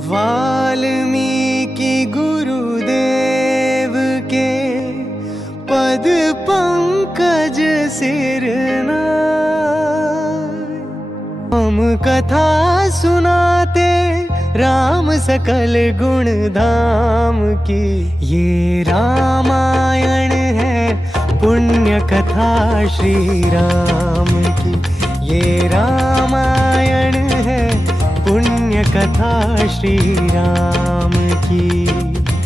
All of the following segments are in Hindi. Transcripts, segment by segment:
वाल्मीकि गुरुदेव के पद पंकज सिरना, हम कथा सुनाते राम सकल गुण धाम की। ये रामायण है पुण्य कथा श्री राम की। ये रामायण है पुण्य कथा श्री राम की।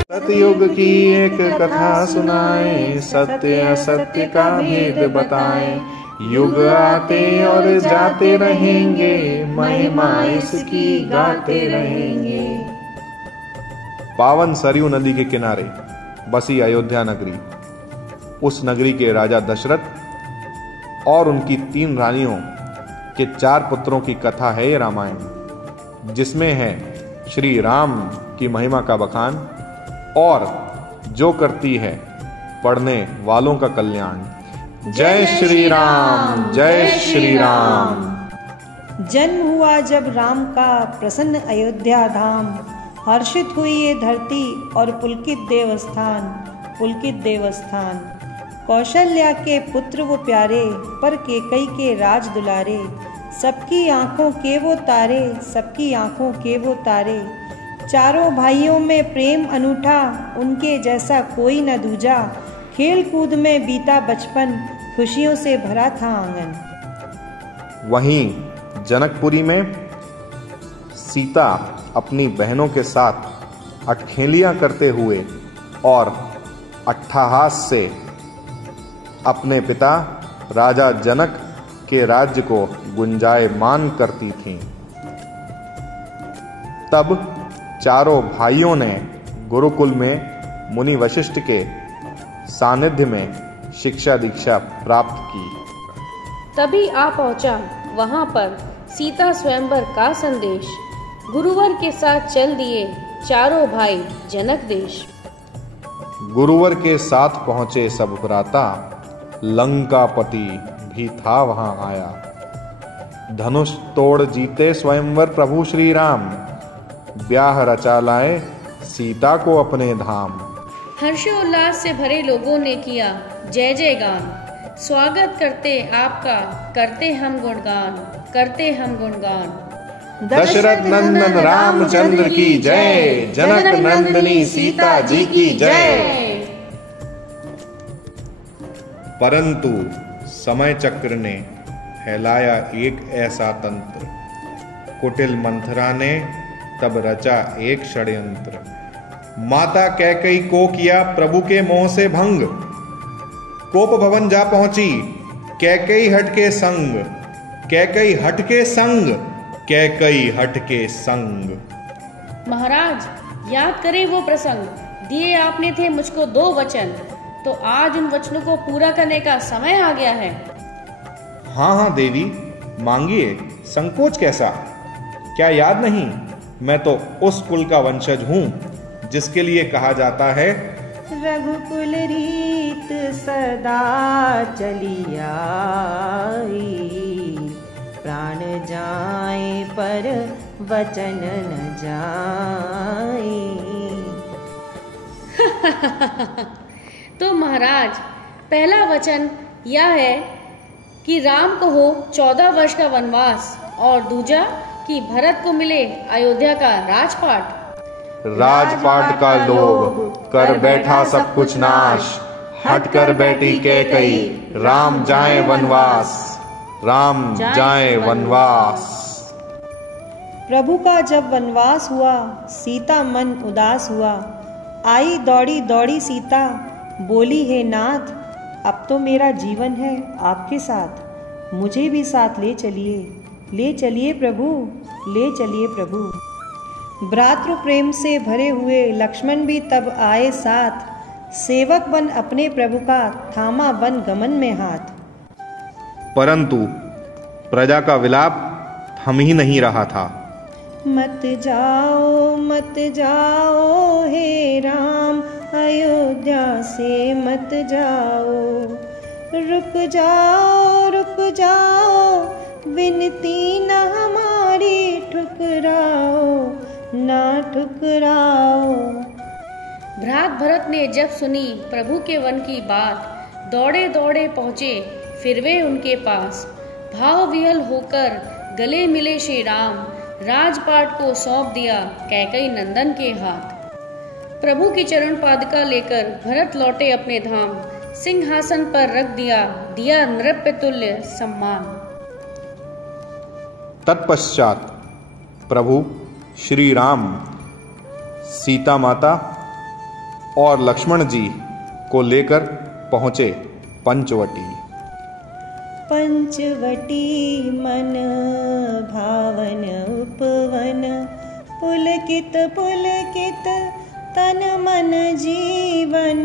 सतयुग की एक कथा सुनाए, सत्य असत्य का भेद बताए। युग आते और जाते रहेंगे, महिमा इसकी गाते रहेंगे। पावन सरयू नदी के किनारे बसी अयोध्या नगरी, उस नगरी के राजा दशरथ और उनकी 3 रानियों के 4 पुत्रों की कथा है ये रामायण, जिसमें है श्री राम की महिमा का बखान और जो करती है पढ़ने वालों का कल्याण। जय श्री राम, जय श्री राम। जन्म हुआ जब राम का प्रसन्न अयोध्या धाम, हर्षित हुई ये धरती और पुलकित देवस्थान। कौशल्या के पुत्र वो प्यारे, पर कैकेयी के राज दुलारे। सबकी आंखों के वो तारे, सबकी आंखों के वो तारे। चारों भाइयों में प्रेम अनूठा, उनके जैसा कोई न दूजा। खेल कूद में बीता बचपन, खुशियों से भरा था आंगन। वहीं जनकपुरी में सीता अपनी बहनों के साथ अटखेलियां करते हुए और अट्टहास से अपने पिता राजा जनक के राज्य को गुंजायमान करती थीं। तब चारों भाइयों ने गुरुकुल में मुनि वशिष्ठ के सानिध्य में शिक्षा दीक्षा प्राप्त की। तभी आ पहुंचा वहां पर सीता स्वयंवर का संदेश। गुरुवर के साथ चल दिए चारों भाई जनक देश। गुरुवर के साथ पहुंचे सब भ्राता, लंकापति भी था वहां आया। धनुष तोड़ जीते स्वयंवर प्रभु श्री राम, ब्याह रचा लाए सीता को अपने धाम। हर्षोल्लास से भरे लोगों ने किया जय जय गान। स्वागत करते आपका, करते हम गुणगान। दशरथ नंदन रामचंद्र की जय, जनक नंदिनी सीता जी की जय। परंतु समय चक्र ने फैलाया एक ऐसा तंत्र, कुटिल मंथरा ने तब रचा एक षड्यंत्र। माता कैकेयी को किया प्रभु के मोह से भंग, कोप भवन जा पहुंची कैकेयी हट के संग। कैकेयी हट के संग, कैकेयी हट के संग। महाराज याद करें वो प्रसंग, दिए आपने थे मुझको 2 वचन, तो आज उन वचनों को पूरा करने का समय आ गया है। हाँ देवी, मांगिए, संकोच कैसा। क्या याद नहीं, मैं तो उस कुल का वंशज हूं जिसके लिए कहा जाता है रघुकुल रीत सदा चली आई। प्राण जाए पर वचन न जाए। तो महाराज पहला वचन यह है कि राम को हो 14 वर्ष का वनवास, और दूजा कि भरत को मिले अयोध्या का राजपाट। राजपाट का लोभ कर बैठा सब कुछ नाश, हट कर बैठी कैकेयी राम जाए वनवास, राम जाए वनवास। प्रभु का जब वनवास हुआ, सीता मन उदास हुआ। आई दौड़ी दौड़ी सीता, बोली हे नाथ, अब तो मेरा जीवन है आपके साथ, मुझे भी साथ ले चलिए प्रभु, ले चलिए प्रभु। भ्रातृ प्रेम से भरे हुए लक्ष्मण भी तब आए साथ, सेवक बन अपने प्रभु का, थामा वन गमन में हाथ। परंतु प्रजा का विलाप थम ही नहीं रहा था। मत जाओ हे राम, अयोध्या से मत जाओ। रुक जाओ, विनती न हमारी ठुकराओ। ना ठुकराओ। भ्रात भरत ने जब सुनी प्रभु के वन की बात, दौड़े दौड़े पहुँचे फिर वे उनके पास। भाव विहल होकर गले मिले श्री राम, राजपाट को सौंप दिया कैकेयी नंदन के हाथ। प्रभु की चरण पादुका लेकर भरत लौटे अपने धाम, सिंहासन पर रख दिया नृत्य तुल्य सम्मान। तत्पश्चात प्रभु श्री राम सीता माता और लक्ष्मण जी को लेकर पहुंचे पंचवटी। पंचवटी मन भावन उपवन, पुलकित पुलकित तन मन जीवन,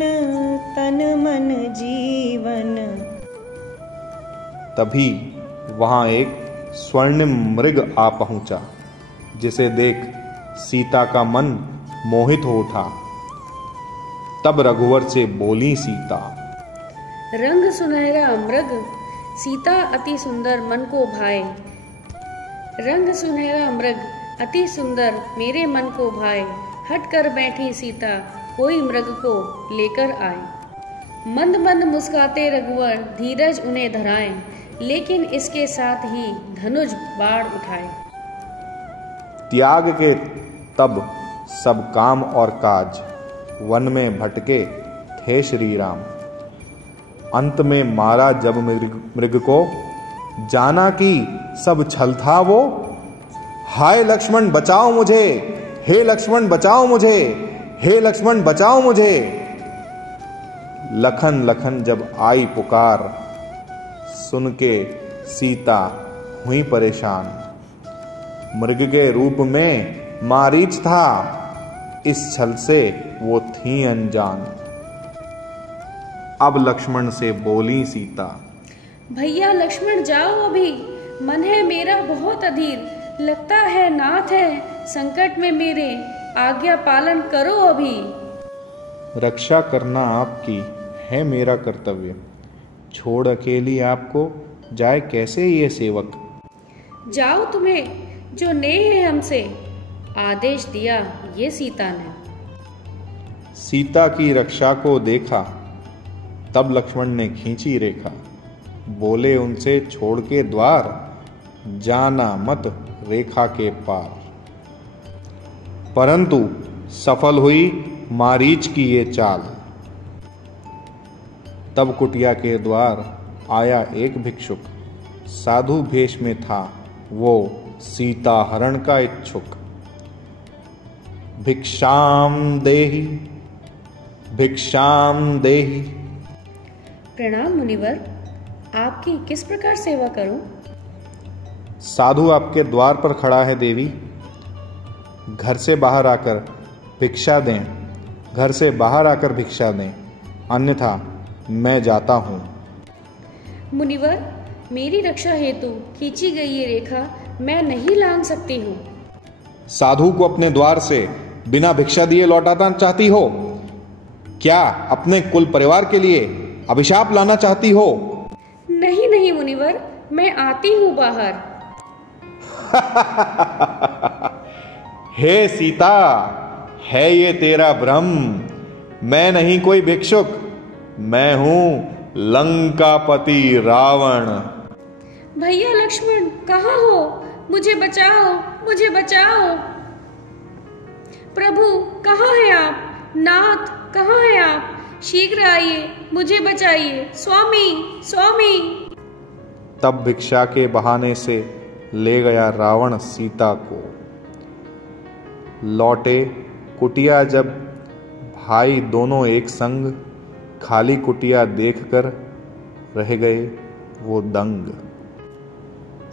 तन मन जीवन। तभी वहां एक स्वर्णिम मृग आ पहुंचा, जिसे देख सीता का मन मोहित हो उठा। तब रघुवर से बोली सीता, रंग सुनहरा मृग सीता अति सुंदर मन को भाए। रंग सुनहरा मृग अति सुंदर मेरे मन को भाए। हट कर बैठी सीता कोई मृग को लेकर आए। मंद मंद मुस्काते रघुवर धीरज उन्हें धराए, लेकिन इसके साथ ही धनुष बाण उठाए। त्याग के तब सब काम और काज, वन में भटके थे श्री राम। अंत में मारा जब मृग को, जाना कि सब छल था वो। हाय लक्ष्मण बचाओ मुझे, हे लक्ष्मण बचाओ मुझे, हे लक्ष्मण बचाओ मुझे। लखन लखन जब आई पुकार, सुन के सीता हुई परेशान। मृग के रूप में मारीच था, इस छल से वो थी अनजान। अब लक्ष्मण से बोली सीता, भैया लक्ष्मण जाओ अभी, मन है मेरा बहुत अधीर। लगता है नाथ है संकट में मेरे, आज्ञा पालन करो अभी। रक्षा करना आपकी है मेरा कर्तव्य, छोड़ अकेली आपको जाए कैसे ये सेवक। जाओ तुम्हें जो नेह है हमसे, आदेश दिया ये सीता ने। सीता की रक्षा को देखा, तब लक्ष्मण ने खींची रेखा। बोले उनसे छोड़ के द्वार, जाना मत रेखा के पार। परंतु सफल हुई मारीच की ये चाल। तब कुटिया के द्वार आया एक भिक्षुक, साधु भेष में था वो सीता हरण का इच्छुक। भिक्षाम देहि, भिक्षाम देहि। प्रणाम मुनिवर, आपकी किस प्रकार सेवा करूं? साधु आपके द्वार पर खड़ा है देवी, घर से बाहर आकर भिक्षा दें, घर से बाहर आकर भिक्षा दें, अन्यथा मैं जाता हूँ। मुनिवर, मेरी रक्षा हेतु खींची गई ये रेखा मैं नहीं लांघ सकती हूँ। साधु को अपने द्वार से बिना भिक्षा दिए लौटाना चाहती हो? क्या अपने कुल परिवार के लिए अभिशाप लाना चाहती हो? नहीं नहीं मुनिवर, मैं आती हूँ बाहर। हे सीता, है ये तेरा भ्रम, मैं नहीं कोई भिक्षुक, मैं हूं लंकापति रावण। भैया लक्ष्मण कहाँ हो? मुझे बचाओ, मुझे बचाओ। प्रभु कहाँ हैं आप? नाथ कहाँ हैं आप? शीघ्र आइए, मुझे बचाइए, स्वामी स्वामी। तब भिक्षा के बहाने से ले गया रावण सीता को। लौटे कुटिया जब भाई दोनों एक संग, खाली कुटिया देखकर रह गए वो दंग।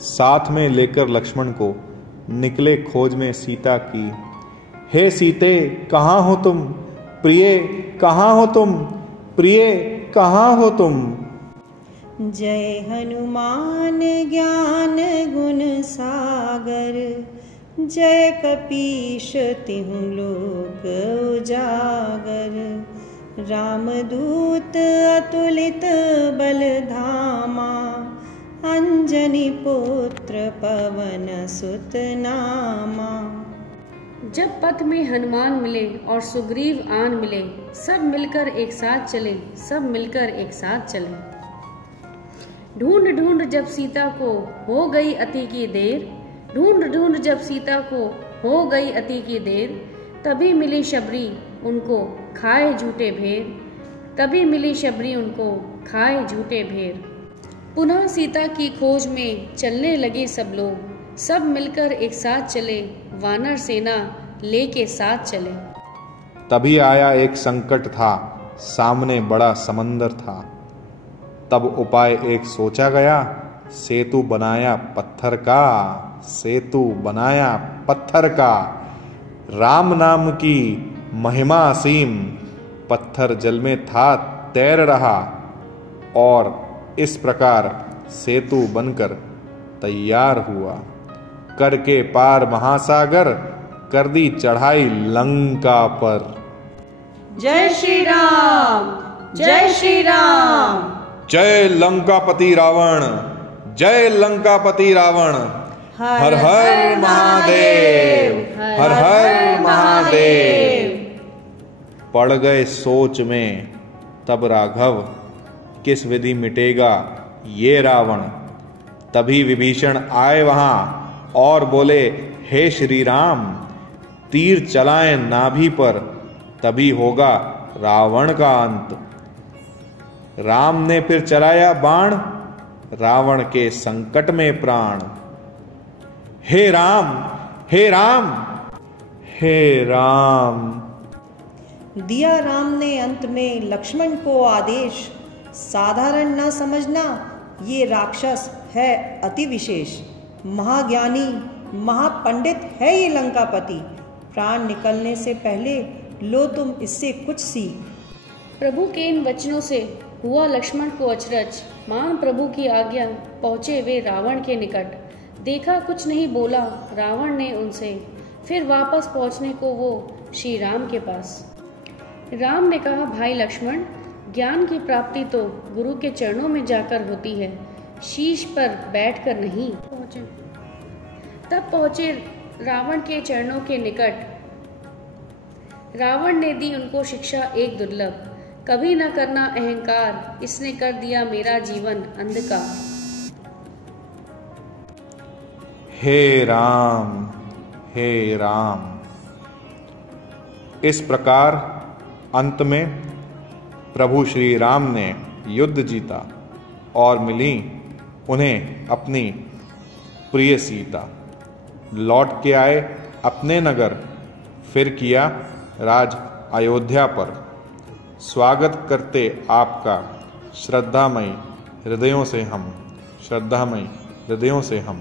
साथ में लेकर लक्ष्मण को निकले खोज में सीता की। हे सीते कहाँ हो तुम, प्रिय कहाँ हो तुम, प्रिय कहाँ हो तुम। जय हनुमान ज्ञान गुण सागर, जय कपीश तिहुँ लोक उजागर। रामदूत अतुलित बल धामा, अंजनी पुत्र पवन सुत नामा। जब पथ में हनुमान मिले और सुग्रीव आन मिले, सब मिलकर एक साथ चले, सब मिलकर एक साथ चले। ढूंढ ढूंढ जब सीता को हो गई अति की देर, ढूंढ ढूंढ जब सीता को हो गई अति की देर, तभी मिली शबरी उनको खाए झूठे भेर, तभी मिली शबरी उनको खाए झूठे भेर। पुनः सीता की खोज में चलने लगे सब लोग, सब मिलकर एक साथ चले, वानर सेना लेके साथ चले। तभी आया एक संकट था, सामने बड़ा समंदर था। तब उपाय एक सोचा गया, सेतु बनाया पत्थर का, सेतु बनाया पत्थर का। राम नाम की महिमा असीम, पत्थर जल में था तैर रहा, और इस प्रकार सेतु बनकर तैयार हुआ। करके पार महासागर, कर दी चढ़ाई लंका पर। जय श्री राम, जय श्री राम। जय लंकापति रावण, जय लंकापति रावण। हर हर महादेव, हर हर महादेव। पड़ गए सोच में तब राघव, किस विधि मिटेगा ये रावण। तभी विभीषण आए वहां और बोले, हे श्री राम, तीर चलाएं नाभि पर, तभी होगा रावण का अंत। राम ने फिर चलाया बाण, रावण के संकट में प्राण। हे राम, हे राम, हे राम। दिया राम ने अंत में लक्ष्मण को आदेश, साधारण न समझना ये राक्षस है अति विशेष। महाज्ञानी महापंडित है ये लंकापति, प्राण निकलने से पहले लो तुम इससे कुछ सीख। प्रभु के इन वचनों से हुआ लक्ष्मण को अचरज, मान प्रभु की आज्ञा पहुँचे वे रावण के निकट। देखा कुछ नहीं बोला रावण ने उनसे, फिर वापस पहुँचने को वो श्री राम के पास। राम ने कहा, भाई लक्ष्मण, ज्ञान की प्राप्ति तो गुरु के चरणों में जाकर होती है, शीश पर बैठकर नहीं। तब पहुँचे रावण के चरणों के निकट। रावण ने दी उनको शिक्षा एक दुर्लभ, कभी न करना अहंकार, इसने कर दिया मेरा जीवन अंधकार। हे राम, हे राम। इस प्रकार अंत में प्रभु श्री राम ने युद्ध जीता और मिली उन्हें अपनी प्रिय सीता। लौट के आए अपने नगर, फिर किया राज अयोध्या पर। स्वागत करते आपका श्रद्धामयी हृदयों से हम, श्रद्धामयी हृदयों से हम।